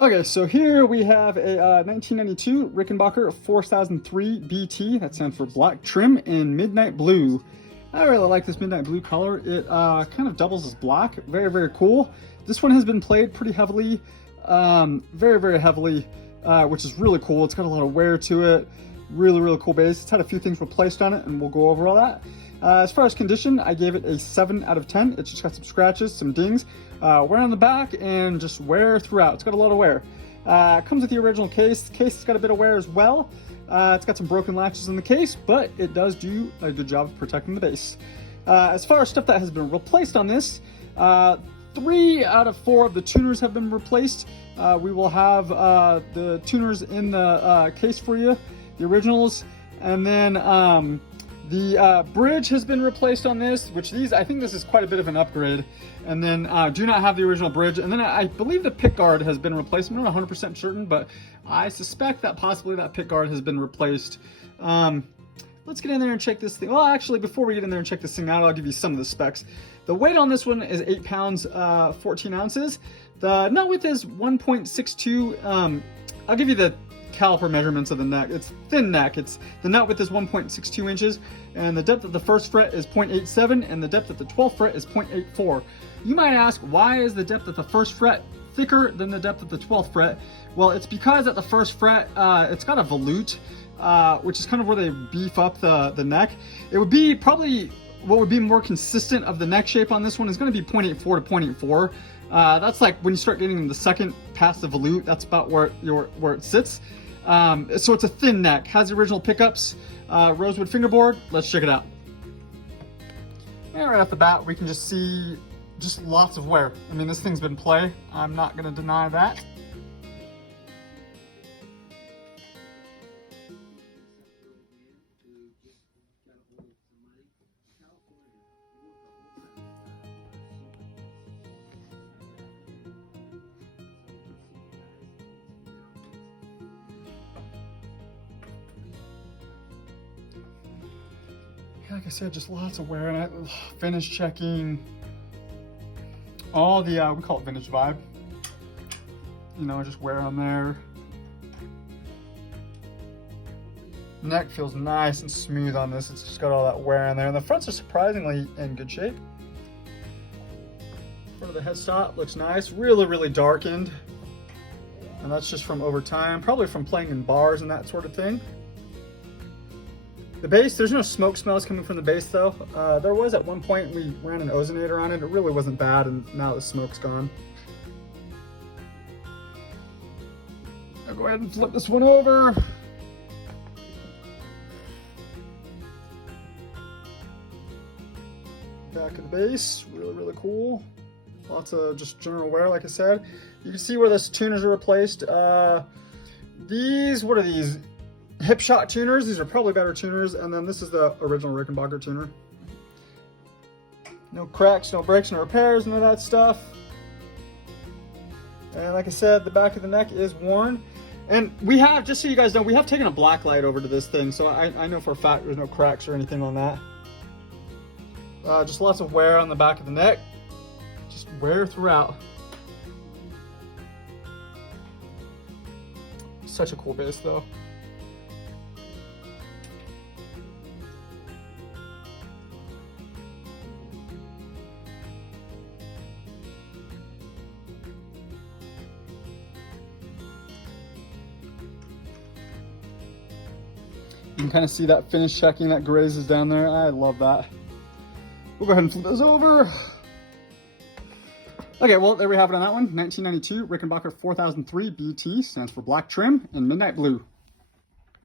Okay, so here we have a 1992 Rickenbacker 4003 BT. That stands for black trim in midnight blue. I really like this midnight blue color. It kind of doubles as black. Very, very cool. This one has been played pretty heavily, very, very heavily, which is really cool. It's got a lot of wear to it. Really, really cool bass. It's had a few things replaced on it, and we'll go over all that. As far as condition, I gave it a 7 out of 10. It's just got some scratches, some dings, wear on the back, and just wear throughout. It's got a lot of wear. Comes with the original case. The case has got a bit of wear as well. It's got some broken latches in the case, but it does do a good job of protecting the bass. As far as stuff that has been replaced on this, 3 out of 4 of the tuners have been replaced. We will have the tuners in the case for you, the originals, and then the bridge has been replaced on this, which I think this is quite a bit of an upgrade. And then do not have the original bridge. And then I believe the pick guard has been replaced. I'm not 100% certain, but I suspect that possibly that pick guard has been replaced. Let's get in there and check this thing. Well, actually, before we get in there and check this thing out, I'll give you some of the specs. The weight on this one is 8 pounds, 14 ounces. The nut width is 1.62. I'll give you the caliper measurements of the neck. It's thin neck. The nut width is 1.62 inches, and the depth of the first fret is 0.87, and the depth of the 12th fret is 0.84. You might ask, why is the depth of the first fret thicker than the depth of the 12th fret? Well, it's because at the first fret, it's got a volute, which is kind of where they beef up the neck. It would be probably, what would be more consistent of the neck shape on this one is going to be 0.84 to 0.84. That's like when you start getting the second past the volute, that's about where it sits. So it's a thin neck, has the original pickups, rosewood fingerboard. Let's check it out. And right off the bat, we can just see just lots of wear. I mean, this thing's been play. I'm not going to deny that. Like I said, just lots of wear, and finish checking all the we call it vintage vibe, you know, just wear on there. Neck feels nice and smooth on this. It's just got all that wear on there, and the fronts are surprisingly in good shape. Front of the headstock looks nice, really, really darkened, and that's just from over time, probably from playing in bars and that sort of thing. The bass, there's no smoke smells coming from the bass though. There was at one point, we ran an ozonator on it. It really wasn't bad, and now the smoke's gone. I'll go ahead and flip this one over. Back of the bass, really, really cool. Lots of just general wear, like I said. You can see where the tuners are replaced. These, what are these? Hip shot tuners. These are probably better tuners, and then this is the original Rickenbacker tuner. No cracks, no breaks, no repairs, none of that stuff. And like I said, the back of the neck is worn. And we have, just so you guys know, we have taken a black light over to this thing, so I know for a fact there's no cracks or anything on that. Just lots of wear on the back of the neck. Just wear throughout. Such a cool bass though. You can kind of see that finish checking that grazes down there. I love that. We'll go ahead and flip those over. Okay, well, there we have it on that one. 1992 Rickenbacker 4003 BT, stands for black trim in midnight blue.